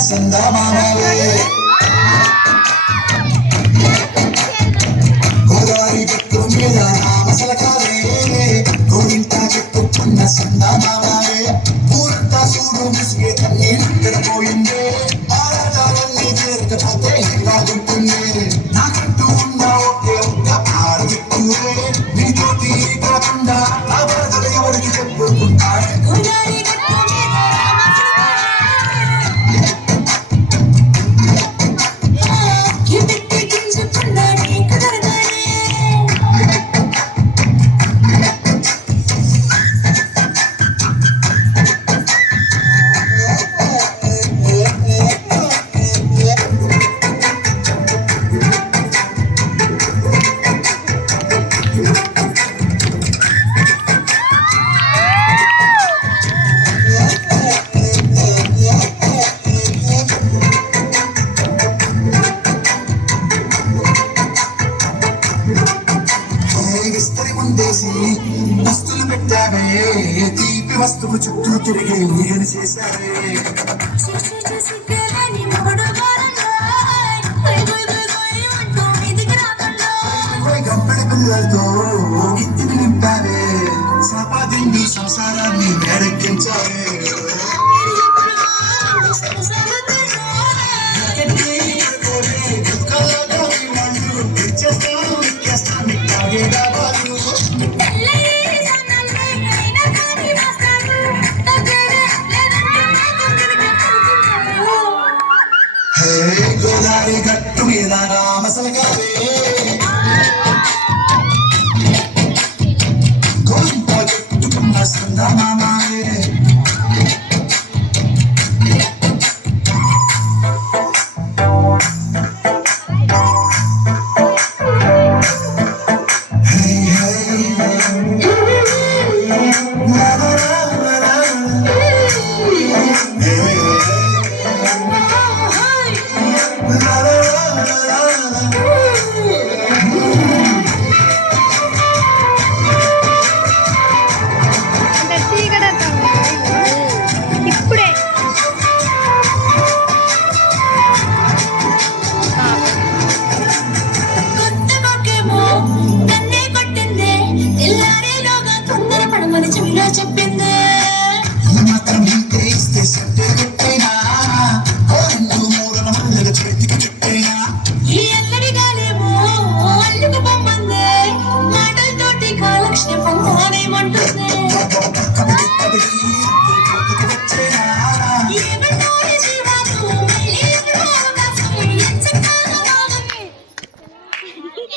సందమామవే గోదావరి గట్టు మీద రామసలకాలే గోరింట చెట్టుకున్న సందమామవే ఊరంతా చూడు ముసిగే కన్నీళ్ళక్కడ పోయిందే ఆరాటాలన్నీ చేరకపోతే ఇలాగుంటుంది నాకంటూ ఉన్న ఒకే ఒక్క ఆడవిట్టువే నీతోటి కాకుండా నా బాధలు ఎవరికి చెప్పుకుంటాడే వస్తువులు పెట్టావే తీపి వస్తువు చుట్టూ తిరిగి నీరు చేశావే గంపెడి పిల్లలతో ఇంటిని నింపావే సంపాదించి సంసారాన్ని మేరెక్కించావే గోదావరి గట్టు మీద రామసలకాలే గోరింట చెట్టుకున్న సందమామవే hey, hey.